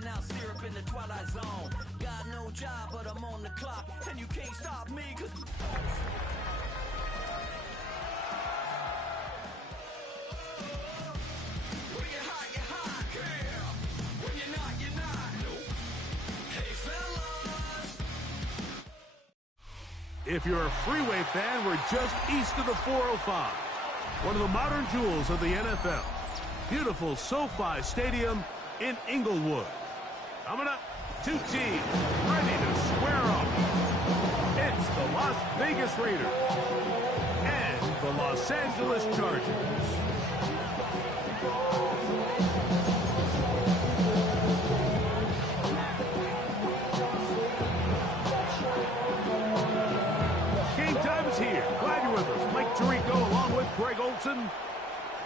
handing out syrup in the twilight zone. Got no job, but I'm on the clock, and you can't stop me, 'cause... If you're a freeway fan, we're just east of the 405. One of the modern jewels of the NFL. Beautiful SoFi Stadium in Inglewood. Coming up, two teams ready to square off. It's the Las Vegas Raiders and the Los Angeles Chargers. Here. Glad you're with us. Mike Tirico along with Greg Olson.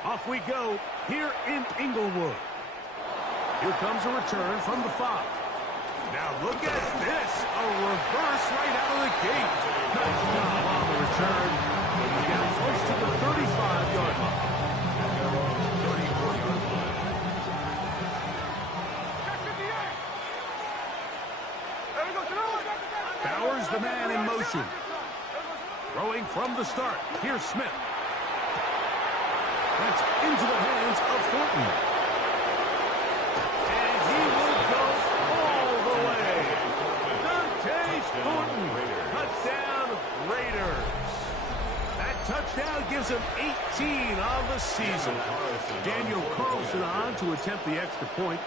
Off we go here in Inglewood. Here comes a return from the 5. Now look at this. A reverse right out of the gate. Nice job on the return. He's down close to the 35-yard line. Bowers the man in motion. Throwing from the start. Here's Smith. That's into the hands of Thornton. And he will go all the way. Dante Thornton. Touchdown, Raiders. That touchdown gives him 18 on the season. Daniel Carlson on to attempt the extra point.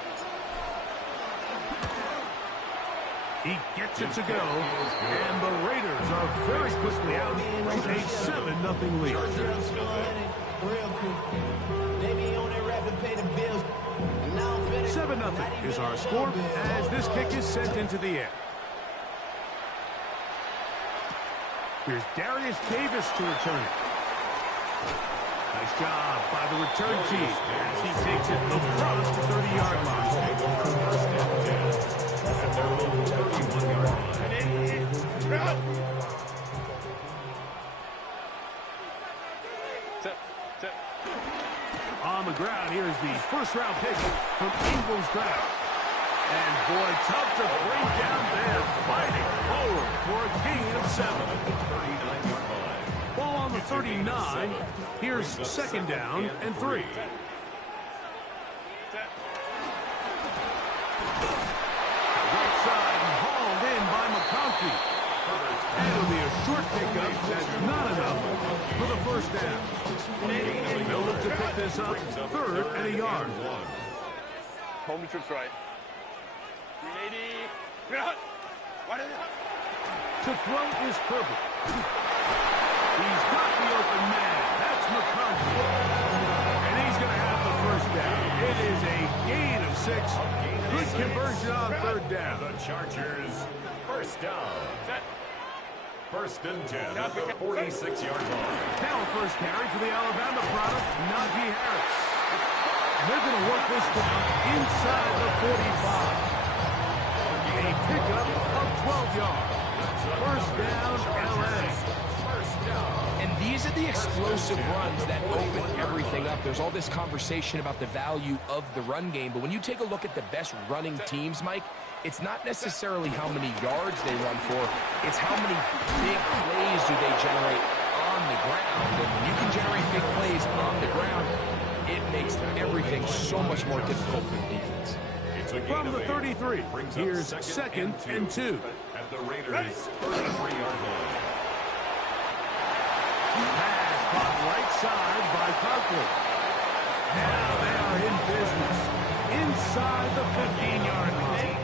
He gets it to go, and the Raiders are very quickly out to a 7-0 lead. 7-0 is our score as this kick is sent into the air. Here's Darius Davis to return it. Nice job by the return team as he takes it across the 30-yard line. 31-yard line. On the ground, here's the first-round pick from Eagles draft. And boy, tough to bring down there, fighting forward for a gain of 7. 39-yard line. Ball on the 39. Here's second down and 3. It'll be a short pickup. That's not enough for the first down. They'll look to pick this up 3rd and a yard. Home trips right. 380. To throw is Herbert. He's got the open man. That's McConkey. And he's going to have the first down. It is a gain of 6. Good conversion on 3rd down. The Chargers, first down. First and 10 at the 46-yard line. Now first carry for the Alabama product, Najee Harris. They're going to work this down inside the 45. A pickup of 12 yards. First down, L.A. And these are the explosive runs that open everything up. There's all this conversation about the value of the run game, but when you take a look at the best running teams, Mike, it's not necessarily how many yards they run for, it's how many big plays do they generate on the ground. And when you can generate big plays on the ground, it makes everything so much more difficult for the defense. From the 33, here's second and 2. At the Raiders' 33-yard line. Pass caught right side by Conklin. Now they are in business inside the 15-yard line.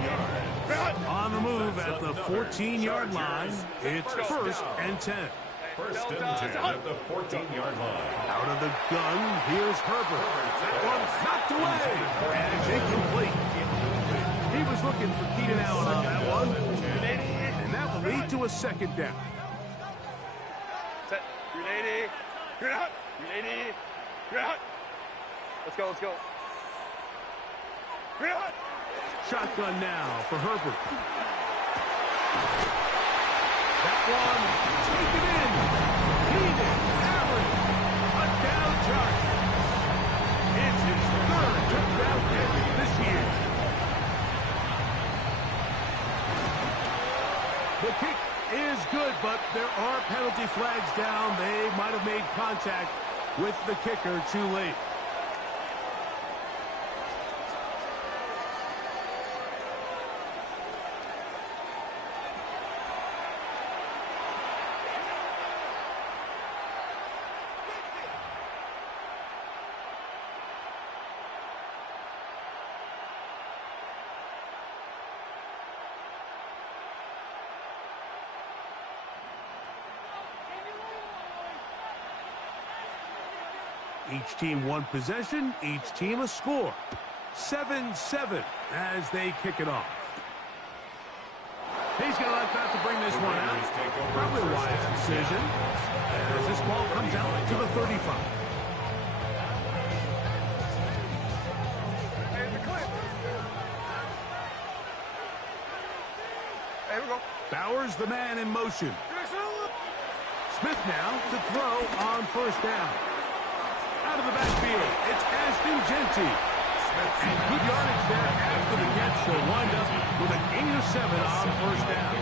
On the move at the 14-yard line, it's 1st and 10. First and 10 at the 14-yard line. Out of the gun, here's Herbert. That one's knocked away, and it's incomplete. He was looking for Keenan Allen on that one, and that will lead to a second down. Set. 380. 380. Let's go. Shotgun now for Herbert. That one, taken in. Keenan Allen, touchdown Chargers. It's his 3rd touchdown catch this year. The kick is good, but there are penalty flags down. They might have made contact with the kicker too late. Each team one possession, each team a score. 7-7 as they kick it off. He's going to let that to bring this one out. Probably a wise decision as this ball comes out to the 35. Here we go. Bowers the man in motion. Smith now to throw on first down. Out of the backfield, it's S1W13. And good yardage there after the catch. They'll wind up with a gain of 7 on first down.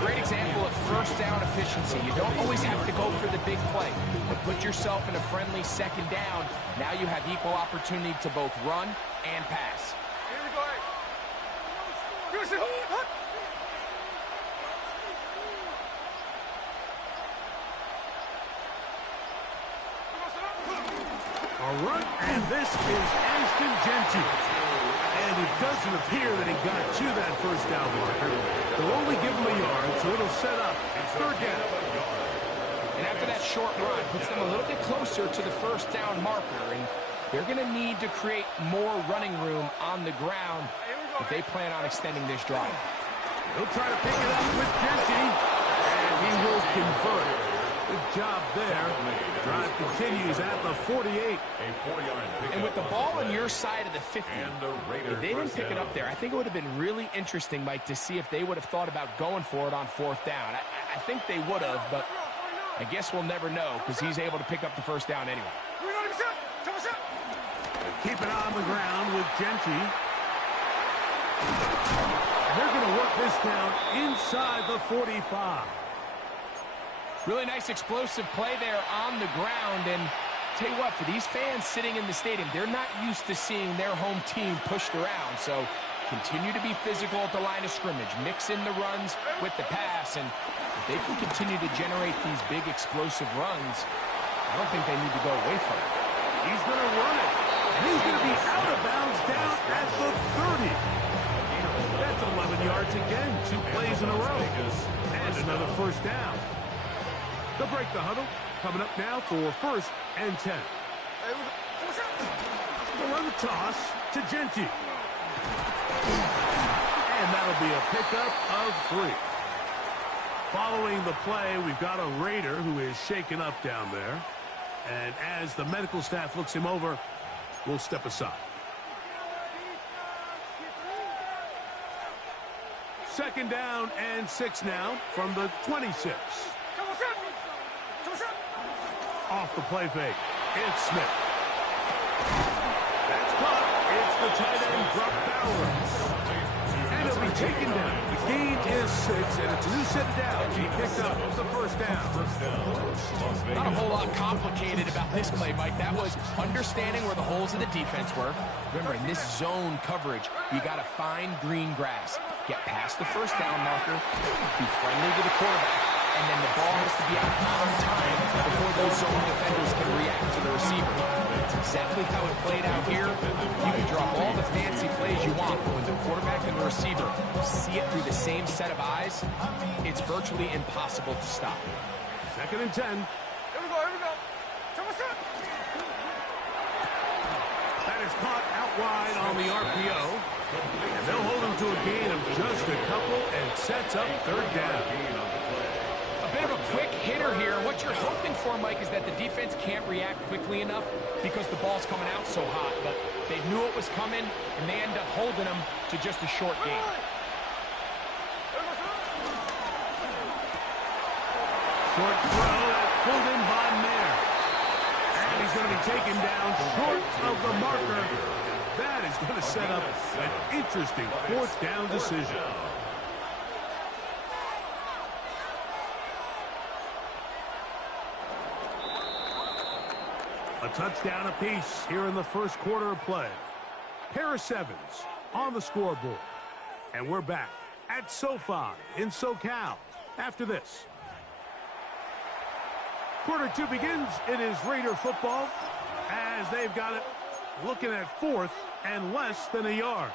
Great example of first down efficiency. You don't always have to go for the big play, but put yourself in a friendly second down. Now you have equal opportunity to both run and pass. Here we go. A run, and this is S1W13. And it doesn't appear that he got to that first down marker. They'll only give him a yard, so it'll set up third down. And after that short run, puts them a little bit closer to the first down marker. And they're going to need to create more running room on the ground if they plan on extending this drive. He'll try to pick it up with Genty, and he will convert. Good job there. Drive continues at the 48. And with the ball on your side of the 50, if they didn't pick it up there, I think it would have been really interesting, Mike, to see if they would have thought about going for it on fourth down. I think they would have, but I guess we'll never know because he's able to pick up the first down anyway. Keep it on the ground with Genty. They're going to work this down inside the 45. Really nice explosive play there on the ground. And tell you what, for these fans sitting in the stadium, they're not used to seeing their home team pushed around. So continue to be physical at the line of scrimmage. Mix in the runs with the pass. And if they can continue to generate these big explosive runs, I don't think they need to go away from it. He's going to run it. And he's going to be out of bounds down at the 30. That's 11 yards again. 2 plays in a row. And another first down. They'll break the huddle. Coming up now for first and 10. They'll run the toss to Genty. And that'll be a pickup of 3. Following the play, we've got a Raider who is shaken up down there. And as the medical staff looks him over, we'll step aside. Second down and 6 now from the 26. Off the play fake. It's Smith. That's caught. It's the tight end, Brock Bowers. And he'll be taken down. The gain is 6, and it's a new set of downs. He picked up the first down. Not a whole lot complicated about this play, Mike. That was understanding where the holes of the defense were. Remember, in this zone coverage, you got to find green grass. Get past the first down marker. Be friendly to the quarterback. And then the ball has to be out on time before those zone defenders can react to the receiver. That's exactly how it played out here. You can drop all the fancy plays you want, but when the quarterback and the receiver see it through the same set of eyes, it's virtually impossible to stop. Second and 10. Here we go, here we go. That is caught out wide on the RPO. And they'll hold him to a gain of just a couple and sets up third down. A bit of a quick hitter here. What you're hoping for, Mike, is that the defense can't react quickly enough because the ball's coming out so hot. But they knew it was coming, and they end up holding them to just a short gain. Short throw pulled in by Mayer. And he's going to be taken down short of the marker. That is going to set up an interesting fourth down decision. A touchdown apiece here in the first quarter of play. Pair of sevens on the scoreboard. And we're back at SoFi in SoCal after this. Quarter 2 begins. It is Raider football as they've got it looking at 4th and less than a yard.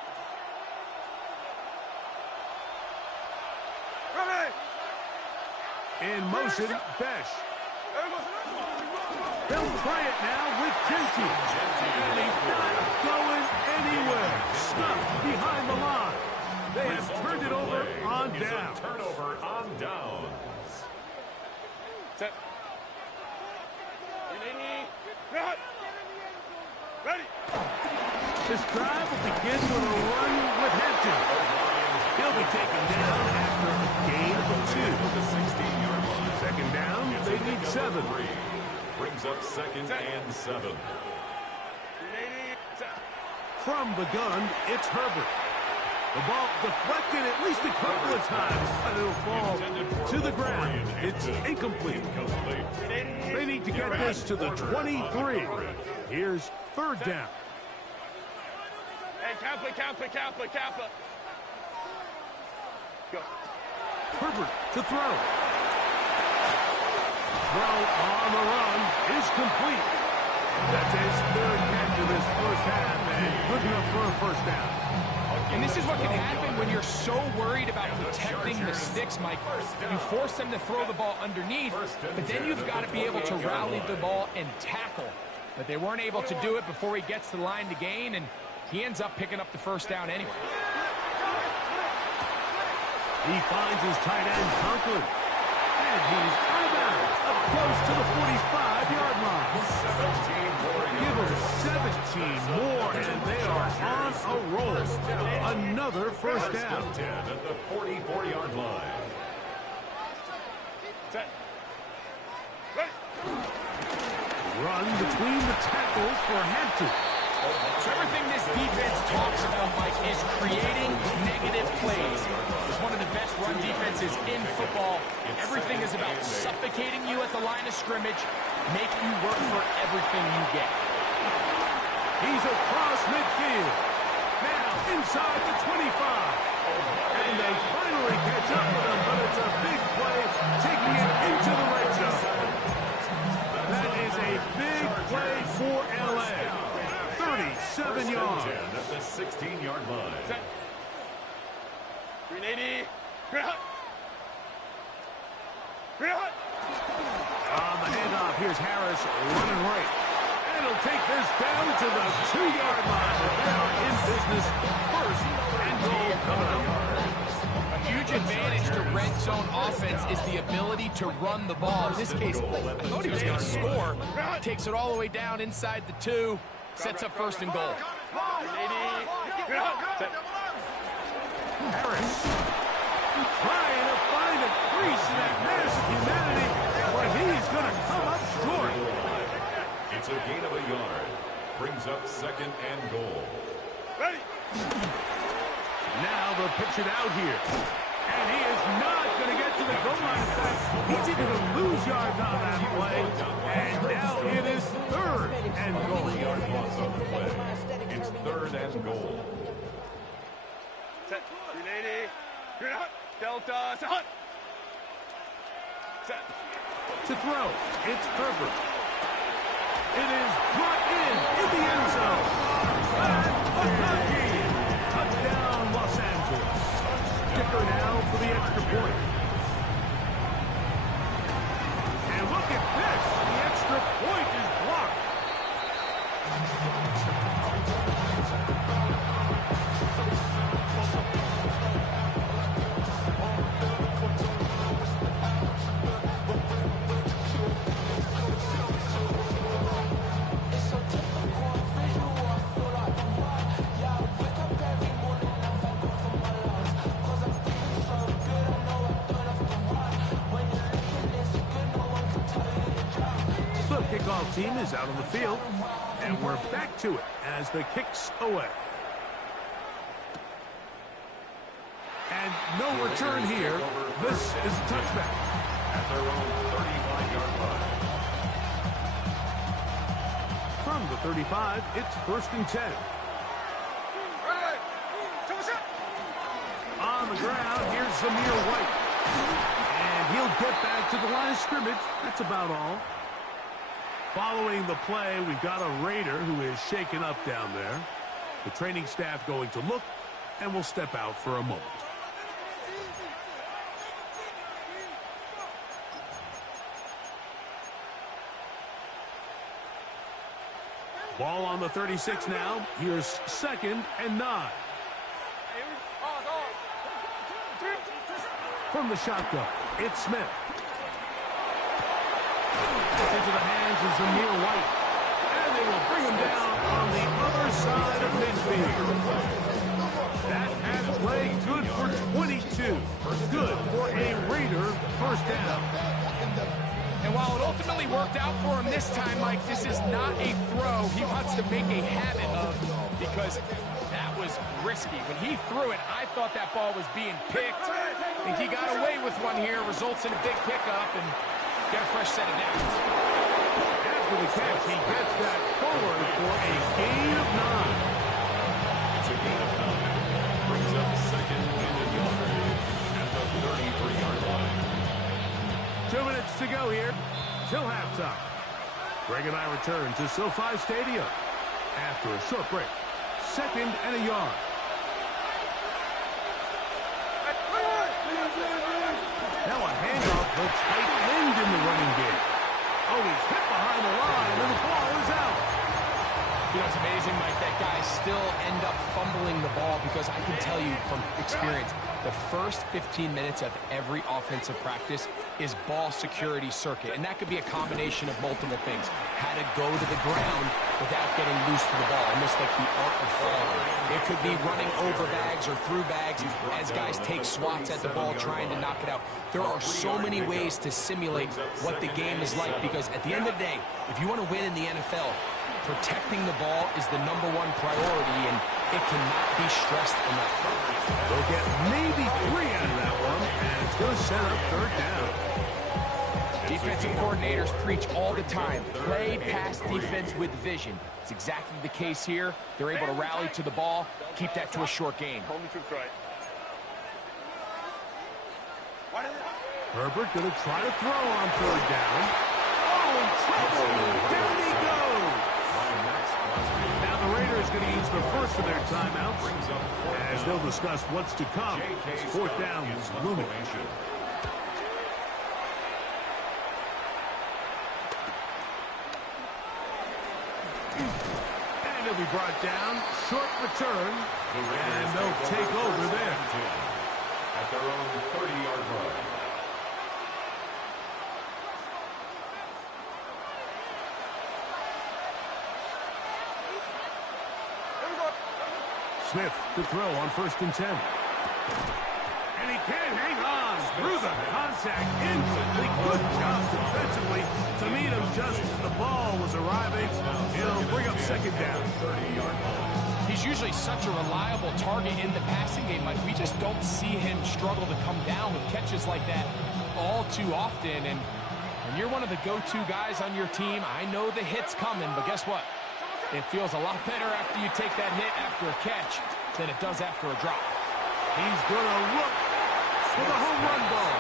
In motion, Besh. They'll try it now with Genty. And he's not going anywhere. Stuck behind the line. They have turned it over on down. Turnover on downs. Set. Ready. This drive will begin with a run with Hampton. He'll be taken down after a gain of 2. The 16-yard line. Second down, they need 7. Brings up 2nd and 7. From the gun, it's Herbert. The ball deflected at least a couple of times, and it'll fall to the ground. It's incomplete. They need to get this to the 23. Here's 3rd down. Hey, Kappa. Go. Herbert to throw. Throw on the run is complete. That's his 3rd catch of this first half, and good enough for a first down. And this is what can happen when you're so worried about protecting the sticks, Mike. You force them to throw the ball underneath, but then you've got to be able to rally the ball and tackle. But they weren't able to do it before he gets to the line to gain, and he ends up picking up the first down anyway. He finds his tight end, Conklin. And he's out of bounds, up close to the 45-yard line. 17 more Give them 17 more, and they are on a roll. Another first down. 10 at the 44-yard line. Set. Ready. Run between the tackles for Hampton. So everything this defense talks about, Mike, is creating negative plays. It's one of the best run defenses in football. Everything is about suffocating you at the line of scrimmage, making you work for everything you get. He's across midfield. Now inside the 25. And they finally catch up with him, but it's a big play, taking it into the red zone. That is a big play for LA. 37 yards. At the 16-yard line. Set. 380. On the handoff, here's Harris running right. And he'll take this down to the 2-yard line. They are in business. 1st and goal coming up. A huge advantage to red zone offense is the ability to run the ball. In this case, I thought he was going to score. Takes it all the way down inside the 2. Sets up 1st and goal. Harris trying to find a crease in that mass of humanity, but he's going to come up short. It's a gain of a yard. Brings up 2nd and goal. Ready. Now they'll pitch it out here. And he is not going to get to the goal line. In fact, he's even going to lose yards on that play. And now it is 3rd and goal. It's 3rd and goal. Set. 380. Delta. Set. Set. To throw, it's Herbert. It is brought in the end zone. And Okaki. Touchdown, Los Angeles. Kicker now for the extra point. And look at this. The extra point is blocked. Kickoff team is out on the field, and we're back to it as the kick's away. And no return here. This is a touchback. At their own 35-yard line. From the 35, it's 1st and 10. On the ground, here's Zamir White. And he'll get back to the line of scrimmage. That's about all. Following the play, we've got a Raider who is shaken up down there. The training staff going to look, and will step out for a moment. Ball on the 36 now. Here's 2nd and 9. From the shotgun, it's Smith. It's into the hands of Zamir White. And they will bring him down on the other side of midfield. That half-play good for 22. Good for a Raider first down. And while it ultimately worked out for him this time, Mike, this is not a throw he wants to make a habit of, because that was risky. When he threw it, I thought that ball was being picked. I think he got away with one here, results in a big pickup, and get a fresh set of downs. After the catch, he gets that forward for a gain of 9. It's a gain of 9. Brings up 2nd and a yard at the 33-yard line. 2 minutes to go here till halftime. Greg and I return to SoFi Stadium after a short break. 2nd and a yard. Now a handoff for tight end in the running game. Oh, he's hit behind the line, and the ball is out. You know, it's amazing, Mike, that guys still end up fumbling the ball, because I can tell you from experience, the first 15 minutes of every offensive practice is ball security circuit, and that could be a combination of multiple things. How to go to the ground without getting loose to the ball, almost like the art of falling. It could be running over bags or through bags as guys take swats at the ball trying to knock it out. There are so many ways to simulate what the game is like, because at the end of the day, if you want to win in the NFL, protecting the ball is the #1 priority, and it cannot be stressed enough. They'll get maybe 3 out of that one, and it's going to set up 3rd down. Defensive coordinators preach all the time, play pass defense with vision. It's exactly the case here. They're able to rally to the ball, keep that to a short game. Herbert going to try to throw on 3rd down. Oh, in trouble. Down he goes. Now the Raiders going to use the first of their timeouts as they'll discuss what's to come. 4th down is looming. And he'll be brought down. Short return. And they'll take over there. At their own 30-yard line. Smith to throw on 1st and 10. And he can't hang on through the contact. Incomplete. Good job defensively to meet him just as the ball was arriving. It'll bring up 2nd down. 30-yard line. He's usually such a reliable target in the passing game, Mike. We just don't see him struggle to come down with catches like that all too often. And when you're one of the go-to guys on your team, I know the hit's coming, but guess what? It feels a lot better after you take that hit after a catch than it does after a drop. He's going to look for the home run ball.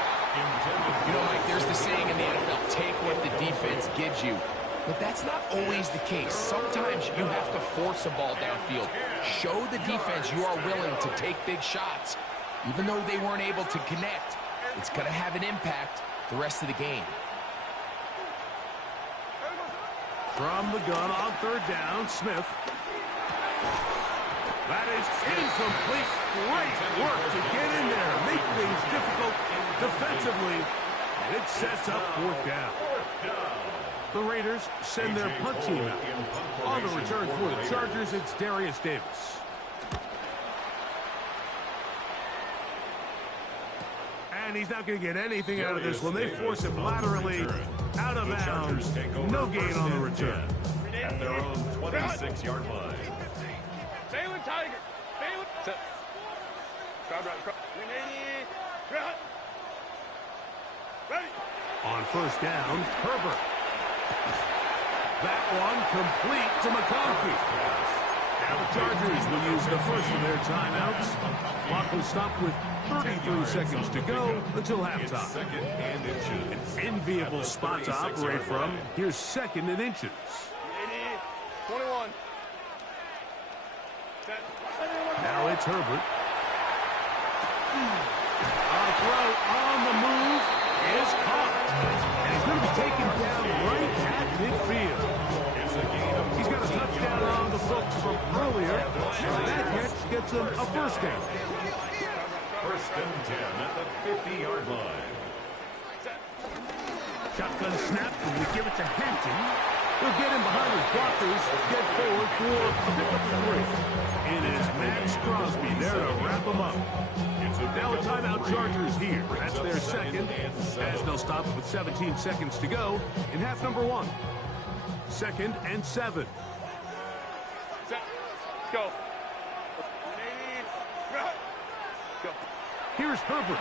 You know, Mike, there's the saying in the NFL, take what the defense gives you. But that's not always the case. Sometimes you have to force a ball downfield. Show the defense you are willing to take big shots. Even though they weren't able to connect, it's going to have an impact the rest of the game. From the gun on 3rd down, Smith. That is incomplete. Great work to get in there, make things difficult defensively, and it sets up 4th down. The Raiders send their punt team out. On the return for the Chargers, it's Darius Davis. And he's not going to get anything out of this one. They force him laterally out of bounds. No gain on the return. At their own 26-yard line. Salem Tiger. Salem. Crowd right. 380. Ready. On 1st down, Herbert. That one complete to McConkey. Now the Chargers will use the first of their timeouts. Clock will stop with 33 seconds to go until halftime. Second and inches. An enviable spot to operate from. Here's second and inches. 21. Now it's Herbert. A throw on the move is caught. And he's going to be taken down right at midfield. He's got a touchdown on the books from earlier. And that catch gets him a first down. First and 10 at the 50-yard line. Shotgun snap, and we give it to Hampton. He'll get him behind his blockers, get forward for a pickup of 3. It is Max Crosby there to wrap him up. Now a timeout Chargers here. That's their second, as they'll stop with 17 seconds to go in half number 1. Second and 7. Set. Go. Go. Here's Herbert.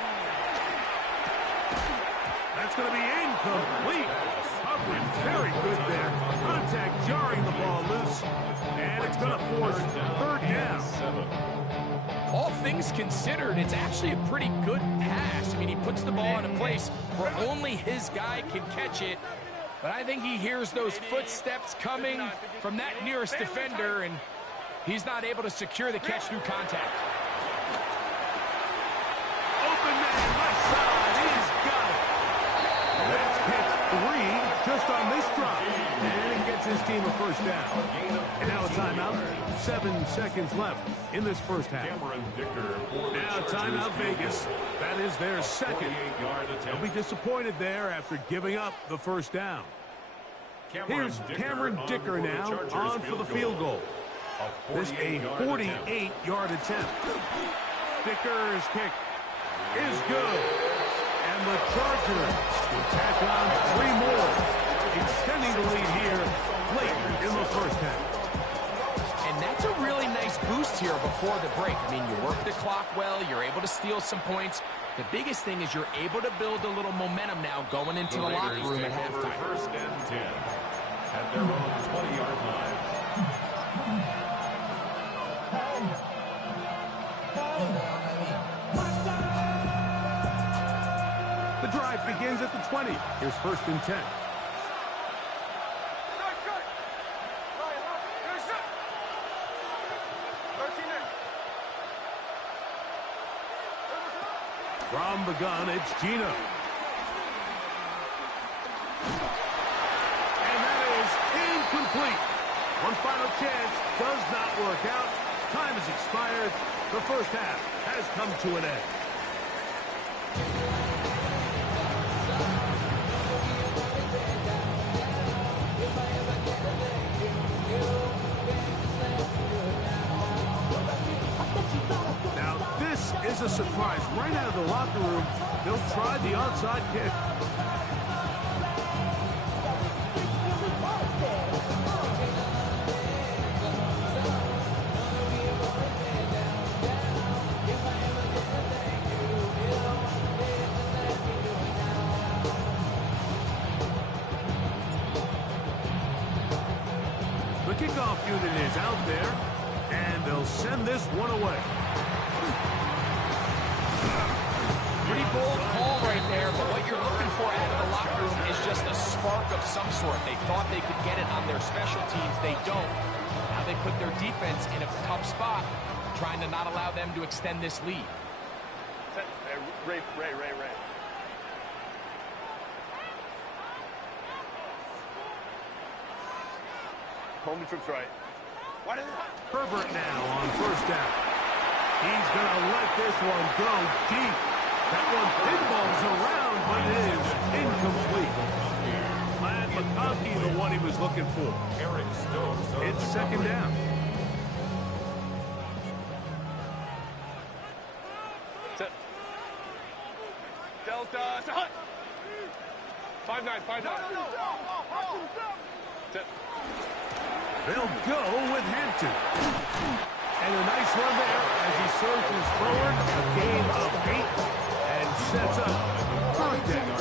That's going to be incomplete. Coverage very good there. Contact jarring the ball loose. And it's going to force third down. All things considered, it's actually a pretty good pass. I mean, he puts the ball in a place where only his guy can catch it. But I think he hears those footsteps coming from that nearest defender, and he's not able to secure the catch through contact. Open man, left side, he's got it. That's pick 3 just on this drop. And he gets his team a first down. And now a timeout. 7 seconds left in this first half. Now timeout Vegas. That is their second. They'll be disappointed there after giving up the first down. Here's Cameron Dicker now on for the field goal. This a 48-yard attempt. Dicker's kick is good. And the Chargers will tack on 3 more, extending the lead here late in the first half. And that's a really nice boost here before the break. I mean, you work the clock well, you're able to steal some points. The biggest thing is you're able to build a little momentum now going into the locker room at halftime. First and 10 at their own 20-yard line. The drive begins at the 20. Here's first and 10. From the gun, it's Gino. And that is incomplete. One final chance does not work out. Time has expired. The first half has come to an end. Is a surprise right out of the locker room. They'll try the onside kick. The kickoff unit is out there, and they'll send this one away. Pretty bold call right there, but what you're looking for out of the locker room is just a spark of some sort. They thought they could get it on their special teams. They don't. Now they put their defense in a tough spot, trying to not allow them to extend this lead. Ray. Coleman trips right. Herbert now on first down. He's going to let this one go deep. That one pinballs around, but it is incomplete. Glad McConkey, the one he was looking for. It's second down. Set. Delta. Hut. 5-9. Set. They'll go with Hampton. And a nice run there as he surges forward. A gain of 8 and sets up third down.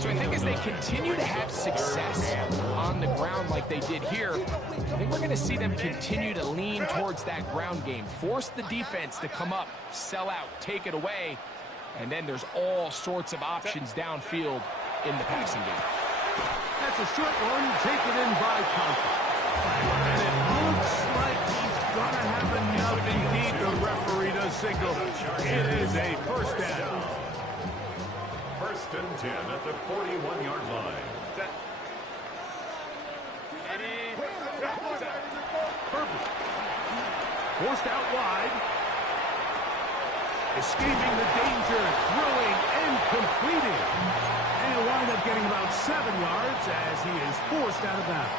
So I think as they continue to have success on the ground like they did here, I think we're going to see them continue to lean towards that ground game, force the defense to come up, sell out, take it away, and then there's all sorts of options downfield in the passing game. That's a short one taken in by Conklin. And it looks like he's going to have enough. Indeed, the referee does signal. It is a first down. First and 10 at the 41-yard line. Herbert. Forced out wide. Escaping the danger, throwing and completing. And he'll wind up getting about 7 yards as he is forced out of bounds.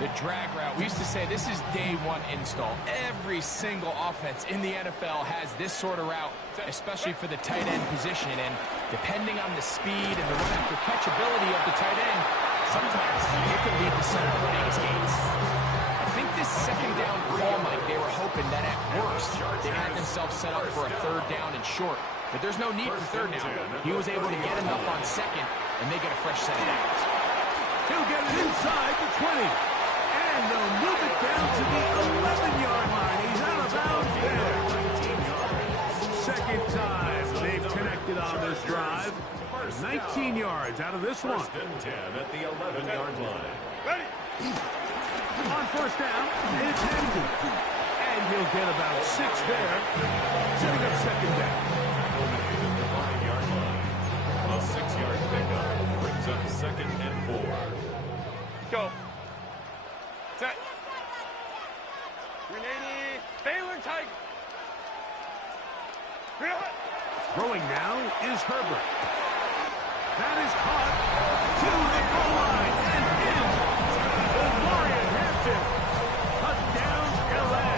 The drag route, we used to say this is day one install. Every single offense in the NFL has this sort of route, especially for the tight end position. And depending on the speed and the run after catch ability of the tight end, sometimes it can lead to some of the biggest gains. I think this second down call, Mike, they were hoping that at worst they had themselves set up for a third down and short. But there's no need for third down. He was able to get enough on second, and they get a fresh set of downs. He'll get it inside the 20. And they'll move it down to the 11-yard line. He's out of bounds there. Second time they've connected on this drive. 19 yards out of this one. First and 10 at the 11-yard line. On first down, it's Hendon. And he'll get about 6 there. Setting up second down. A 6-yard pickup brings up second and 4. Go. Set. 380. Baylor Tiger. Throwing now is Herbert. That is caught to the goal line and in. The Warrior Hampton. Touchdown, LA.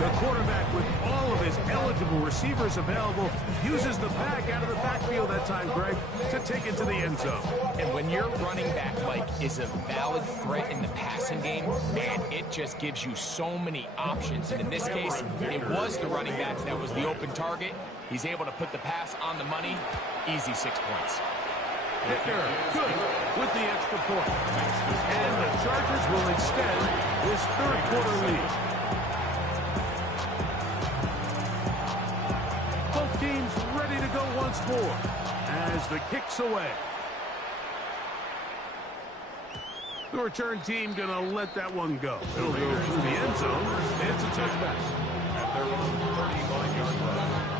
The quarterback, with all of his eligible receivers available, uses the back out of the backfield that time, Greg, to take it to the end zone. And when your running back, Mike, is a valid threat in the passing game, man, it just gives you so many options. And in this case, it was the running back that was the open target. He's able to put the pass on the money. Easy 6 points. Picker, good with the extra point. And the Chargers will extend this third quarter lead. Both teams ready to go once more as the kick's away. The return team gonna let that one go. It'll go through the end zone. It's a touchback. At their own 35-yard line.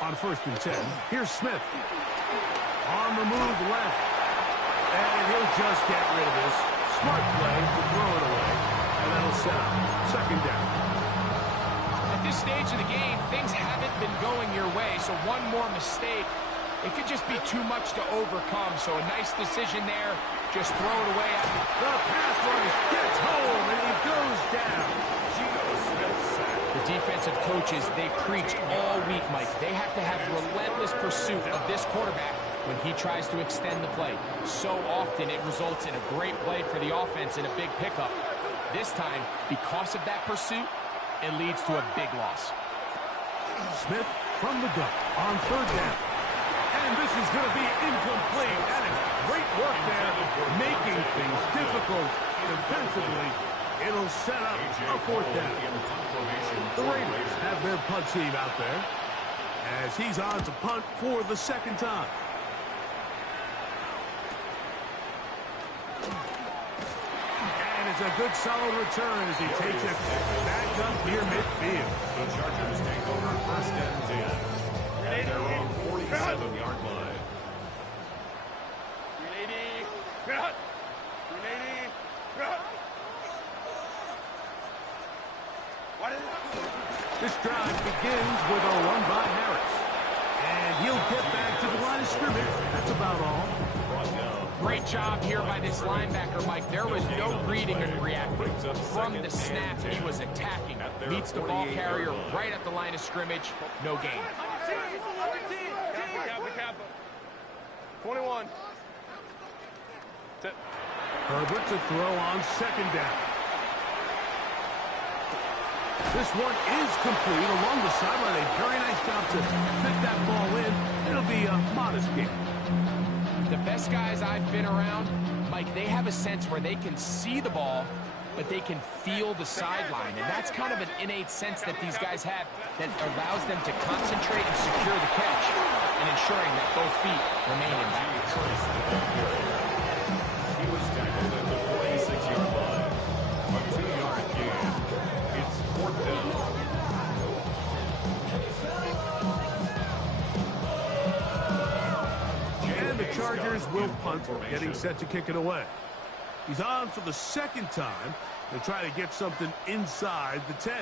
On first and 10, here's Smith. On the move left. And he'll just get rid of this. Smart play to throw it away. And that'll set up second down. At this stage of the game, things haven't been going your way, so one more mistake, it could just be too much to overcome. So a nice decision there. Just throw it away. The pass rush gets home, and he goes down. The defensive coaches, they preach all week, Mike. They have to have relentless pursuit of this quarterback when he tries to extend the play. So often it results in a great play for the offense and a big pickup. This time, because of that pursuit, it leads to a big loss. Smith from the gun on third down. And this is going to be incomplete. That is great work there, making things difficult defensively. It'll set up a fourth down. The Raiders have their punt team out there as he's on to punt for the second time. And it's a good solid return as he takes it back up near midfield. The Chargers take over first and 10 at their own 47-yard line. 380. 380. This drive begins with a run by Harris. And he'll get back to the line of scrimmage. That's about all. Great job here by this linebacker, Mike. There was no reading and reacting. From the snap, he was attacking. Meets the ball carrier right at the line of scrimmage. No gain. Kappa. 21. Herbert to throw on second down. This one is complete along the sideline. A very nice job to fit that ball in. It'll be a modest game. The best guys I've been around, Mike, they have a sense where they can see the ball, but they can feel the sideline. And that's kind of an innate sense that these guys have that allows them to concentrate and secure the catch and ensuring that both feet remain in balance. He was tackled at the 46-yard line. A 2-yard gain. It's 4th down. And the Chargers will punt, getting set to kick it away. He's on for the second time to try to get something inside the 10.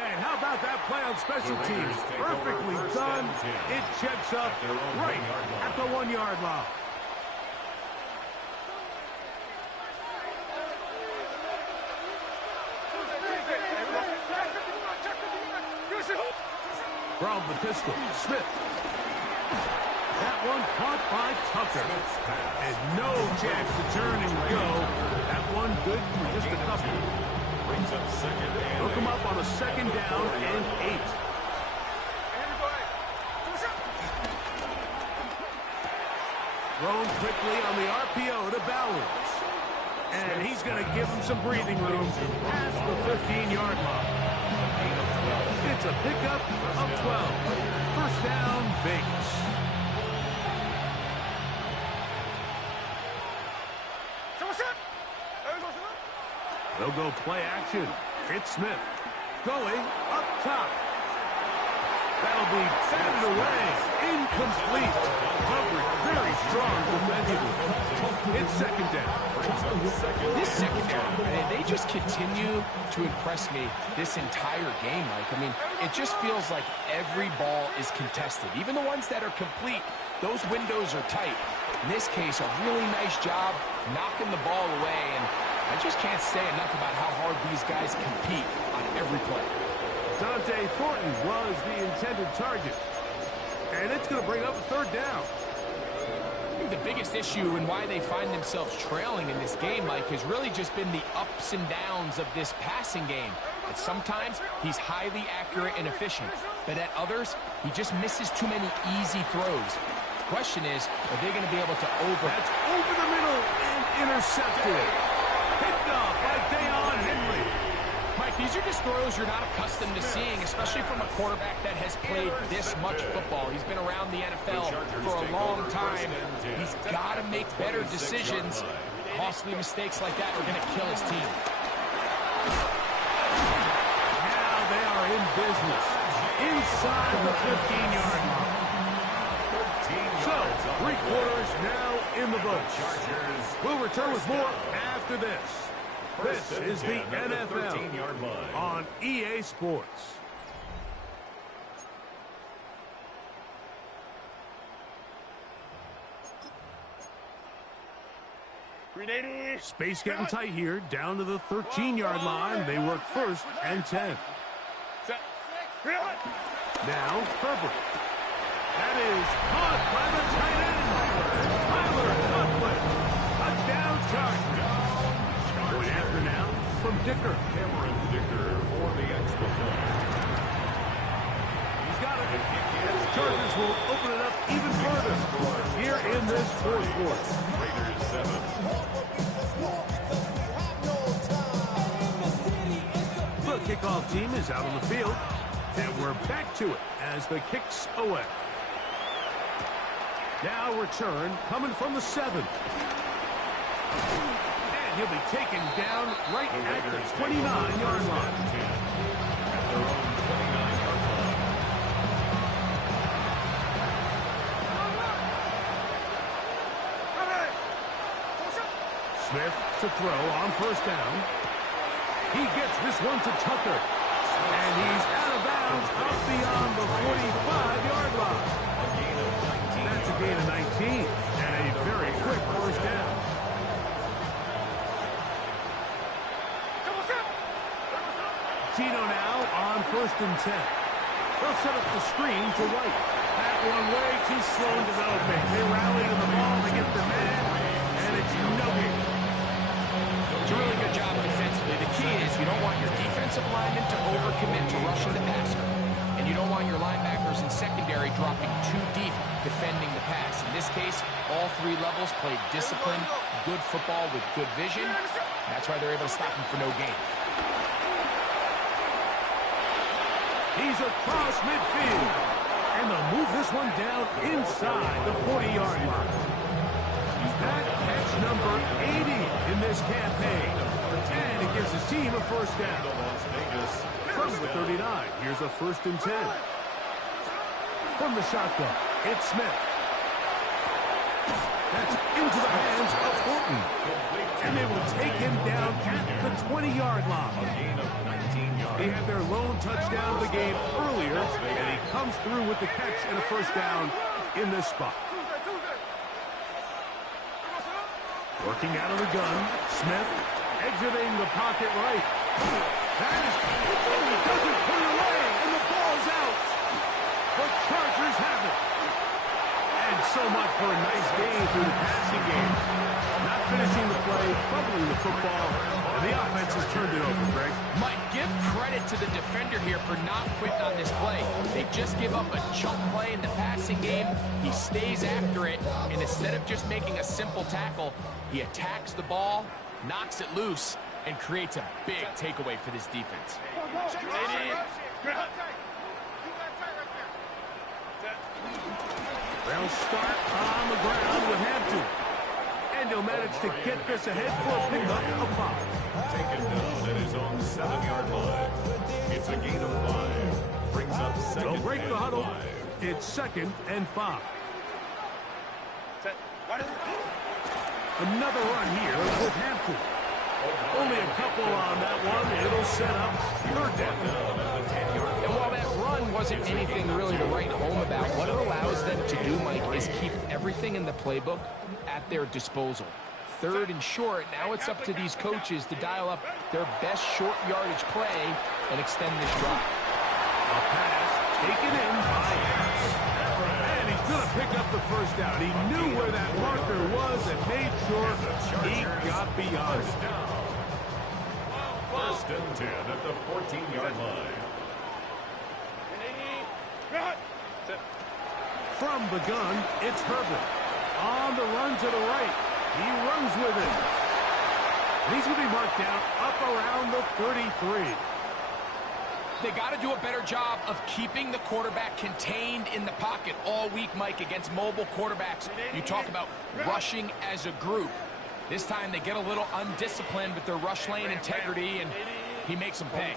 And how about that play on special teams? Perfectly done. It checks up right at the 1-yard line. From the pistol, Smith. That one caught by Tucker. And no chance to turn and go. That one good for just a couple. Brings up second and Hook him up on a second down and 8. Thrown quickly on the RPO to Bowers. And he's going to give him some breathing room past the 15-yard line. It's a pickup of 12. First down, Vegas. They'll go play action. It's Smith. Going up top. That'll be batted away. Incomplete. Coverage very strong defensively. It's second down. This secondary, they just continue to impress me this entire game, Mike. I mean, it just feels like every ball is contested. Even the ones that are complete, those windows are tight. In this case, a really nice job knocking the ball away, and I just can't say enough about how hard these guys compete on every play. Dante Thornton was the intended target. And it's going to bring up a third down. I think the biggest issue and why they find themselves trailing in this game, Mike, has really just been the ups and downs of this passing game. At sometimes, he's highly accurate and efficient. But at others, he just misses too many easy throws. The question is, are they going to be able to That's over the middle and intercepted. Picked off by Deion Henry. Mike, these are just throws you're not accustomed to seeing, especially from a quarterback that has played this much football. He's been around the NFL for a long time. He's got to make better decisions. Costly mistakes like that are going to kill his team. Now they are in business. Inside the 15-yard line. So, 3 quarters now in the books. We'll return with more after this. This is the NFL on EA Sports. Space getting tight here, down to the 13-yard line. They work first and 10. Now, Herbert. That is caught by the tight end. Tyler Conklin. Touchdown Chargers. Going after now from Dicker. Cameron Dicker for the extra point. He's got it. And the Chargers will open it up even further here in this fourth quarter. Raiders 7. The kickoff team is out on the field. And we're back to it as the kick's away. Now return coming from the 7. And he'll be taken down right at the 29-yard line. At their own 29-yard line. Smith to throw on first down. He gets this one to Tucker. And he's out of bounds up beyond the 45-yard line. That's a gain of 19 and a very quick first down. Pitino now on 1st and 10. They'll set up the screen to right. That one way, too slow in developing. They rally to the ball, they get the man, and it's no gain. It's a really good job defensively. The key is you don't want your defensive linemen to overcommit to rushing the passer. And you don't want your linebackers in secondary dropping too deep defending the pass. In this case, all three levels played disciplined, good football with good vision. That's why they're able to stop him for no gain. He's across midfield. And they'll move this one down inside the 40-yard line. That catch number 80 in this campaign. And it gives his team a first down. From the 39, here's a 1st and 10. From the shotgun, it's Smith. That's into the hands of Horton. And they will take him down at the 20-yard line. They had their lone touchdown of the game earlier, and he comes through with the catch and a first down in this spot. Working out of the gun, Smith exiting the pocket right. That is, oh, he doesn't put it away, and the ball's out. The Chargers have it. And so much for a nice game through the passing game. Not finishing the play, fumbling the football, and the offense has turned it over, Greg. Mike, give credit to the defender here for not quitting on this play. They just give up a chunk play in the passing game. He stays after it, and instead of just making a simple tackle, he attacks the ball, knocks it loose, and creates a big takeaway for this defense. They'll start on the ground with Hampton. And he'll manage to get this ahead for a pickup of 5. Taken down at his own 7-yard line. It's a gain of 5. Brings up 2nd. They'll break the huddle. 5. It's 2nd and 5. Another run here with Hampton. Only a couple on that one. It'll set up 3rd down. And while that run wasn't anything really to write home about, what it allows them to do, Mike, is keep everything in the playbook at their disposal. 3rd and short, now it's up to these coaches to dial up their best short yardage play and extend this drive. A pass taken in by Harris. And he's going to pick up the first down. He knew where that marker was and made sure he got beyond it. 1st and 10 at the 14-yard line. From the gun, it's Herbert. On the run to the right. He runs with it. And he's going to be marked down up around the 33. They got to do a better job of keeping the quarterback contained in the pocket all week, Mike, against mobile quarterbacks. You talk about rushing as a group. This time they get a little undisciplined with their rush lane integrity, and he makes them pay.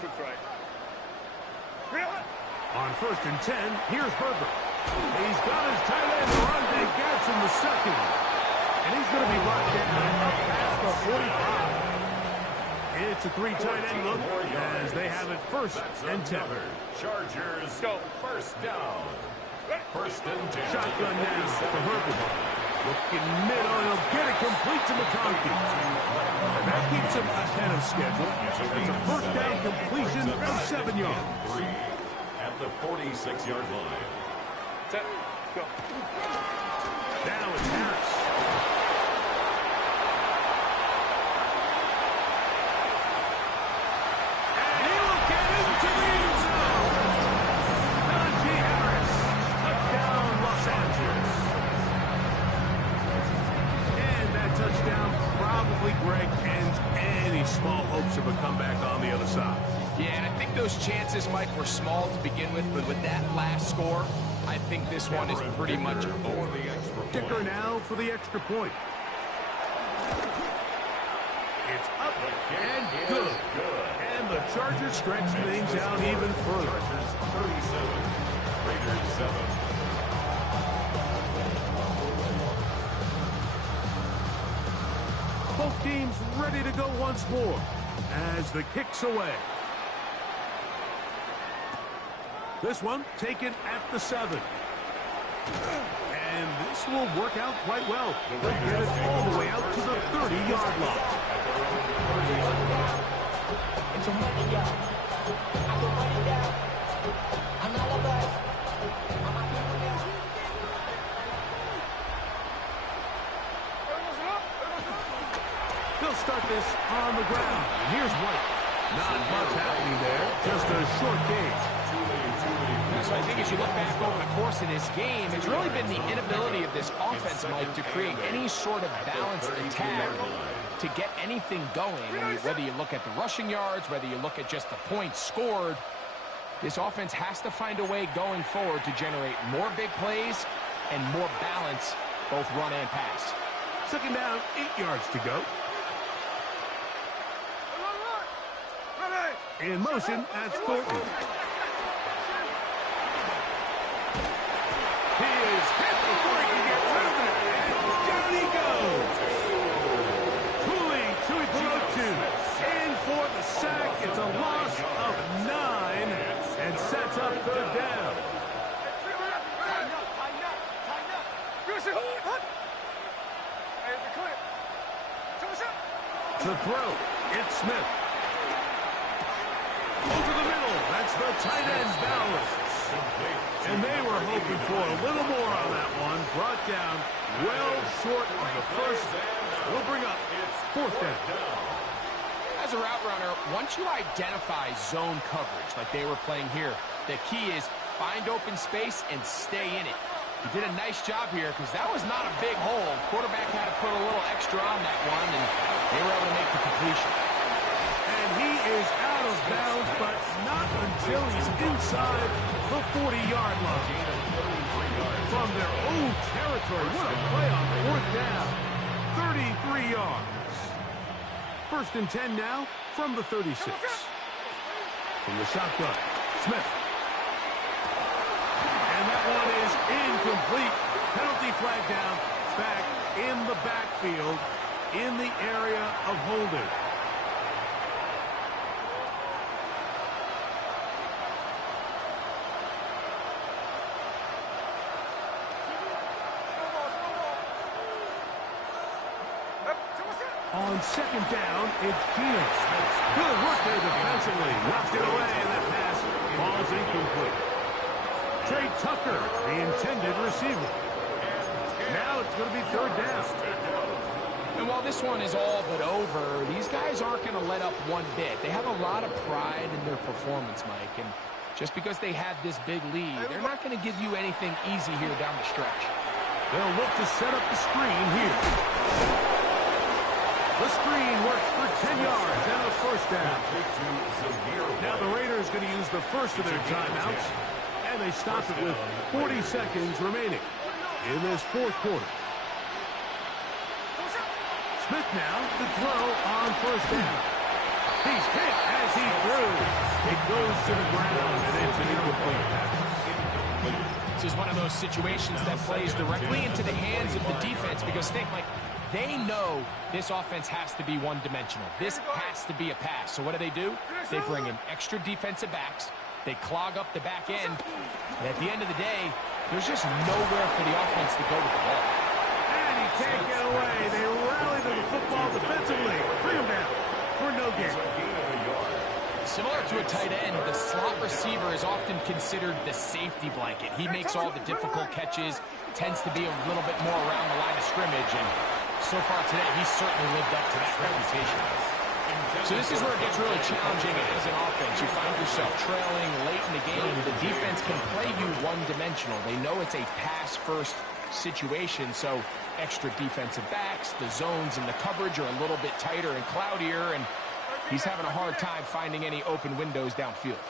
On 1st and 10, here's Herbert. He's got his tight end run. They gets him the 2nd. And he's going to be brought down up past the 45. It's a 3 tight end look as they have it 1st and 10. Chargers go 1st down. 1st and 10. Shotgun now for Herbert. Looking middle, and he'll get it complete to McConkey. And that keeps him ahead of schedule. It's a 1st down completion of 7 yards. At the 46-yard line. Go. Now it's Harris. And he will get into the end zone. Najee Harris. Touchdown, Los Angeles. And that touchdown probably, Greg, ends any small hopes of a comeback on the other side. Yeah, and I think those chances, Mike, were small to begin with, but with that last score, I think this one is pretty much over. Kicker now for the extra point. It's up and good. And the Chargers stretch things out even further. 37, Raiders 7. Both teams ready to go once more as the kick's away. This one taken at the 7. And this will work out quite well. They'll get it all the way out to the 30-yard line. It's a They'll start this on the ground. And here's White. Not much happening there. Just a short game. So I think as you look back over the course of this game, it's really been the inability of this offense, Mike, to create any sort of balanced attack to get anything going. I mean, whether you look at the rushing yards, whether you look at just the points scored, this offense has to find a way going forward to generate more big plays and more balance, both run and pass. Second down, 8 yards to go. In motion, that's Thornton. He is hit before he can get rid of it. And down he goes. Cooley, Tuipulotu in for the sack. It's a loss of 9 and sets up third down. To throw, it's Smith. Over the middle, that's the tight end, Bowers. And they were hoping for a little more on that one. Brought down well short of the first. We'll bring up fourth down. As a route runner, once you identify zone coverage like they were playing here, the key is find open space and stay in it. He did a nice job here because that was not a big hole. Quarterback had to put a little extra on that one, and they were able to make the completion. And he is out of bounds, but not until he's inside the 40-yard line. From their own territory, what a play on fourth down. 33 yards. First and 10 now from the 36. From the shotgun, Smith. And that one is incomplete. Penalty flag down, back in the backfield, in the area of holding. On second down, it's Keenan. Good work there defensively. Knocked it away, and that pass falls incomplete. Trey Tucker, the intended receiver. Now it's going to be third down. And while this one is all but over, these guys aren't going to let up one bit. They have a lot of pride in their performance, Mike. And just because they have this big lead, they're not going to give you anything easy here down the stretch. They'll look to set up the screen here. The screen works for 10 yards and a first down. Now the Raiders going to use the first of their timeouts, and they stop it with 40 seconds remaining in this fourth quarter. Smith now to throw on first down. He's hit as he threw. It goes to the ground, and it's an incomplete pass. This is one of those situations that plays directly into the hands of the defense because think, Mike, they know this offense has to be one-dimensional. This has to be a pass. So what do? They bring in extra defensive backs. They clog up the back end. And at the end of the day, there's just nowhere for the offense to go with the ball. And he can't get away. They rally to the football defensively. Bring him down for no gain. Similar to a tight end, the slot receiver is often considered the safety blanket. He makes all the difficult catches, tends to be a little bit more around the line of scrimmage, and so far today, he's certainly lived up to that reputation. So this is where it gets really challenging as an offense. You find yourself trailing late in the game. The defense can play you one-dimensional. They know it's a pass-first situation, so extra defensive backs, the zones and the coverage are a little bit tighter and cloudier, and he's having a hard time finding any open windows downfield.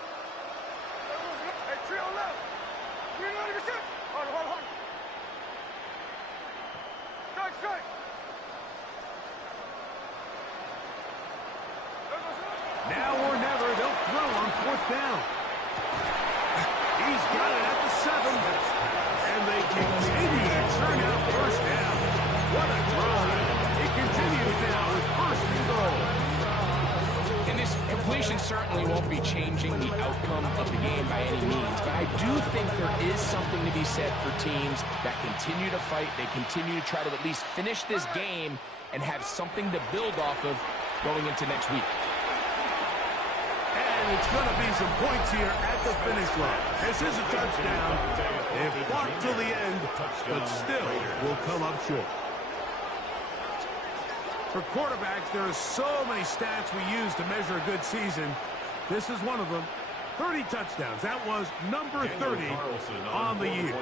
Now or never, they'll throw on fourth down. He's got it at the 7. And they continue to turn out first down. What a drive. It continues now with first and goal. And this completion certainly won't be changing the outcome of the game by any means, but I do think there is something to be said for teams that continue to fight. They continue to try to at least finish this game and have something to build off of going into next week. And it's going to be some points here at the finish line. This is a touchdown. They've fought till the end, but still will come up short. For quarterbacks, there are so many stats we use to measure a good season. This is one of them. 30 touchdowns. That was number 30 on the year.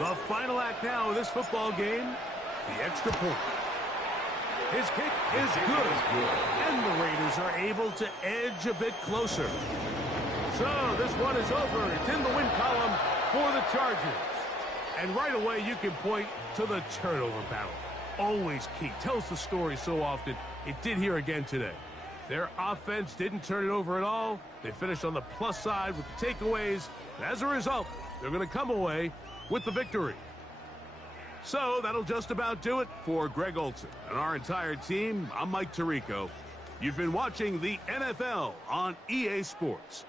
The final act now of this football game, the extra point. His kick is good, and the Raiders are able to edge a bit closer. So this one is over. It's in the win column for the Chargers. And right away, you can point to the turnover battle. Always key. Tells the story so often. It did here again today. Their offense didn't turn it over at all. They finished on the plus side with the takeaways. And as a result, they're going to come away with the victory. So that'll just about do it for Greg Olson and our entire team. I'm Mike Tirico. You've been watching the NFL on EA Sports.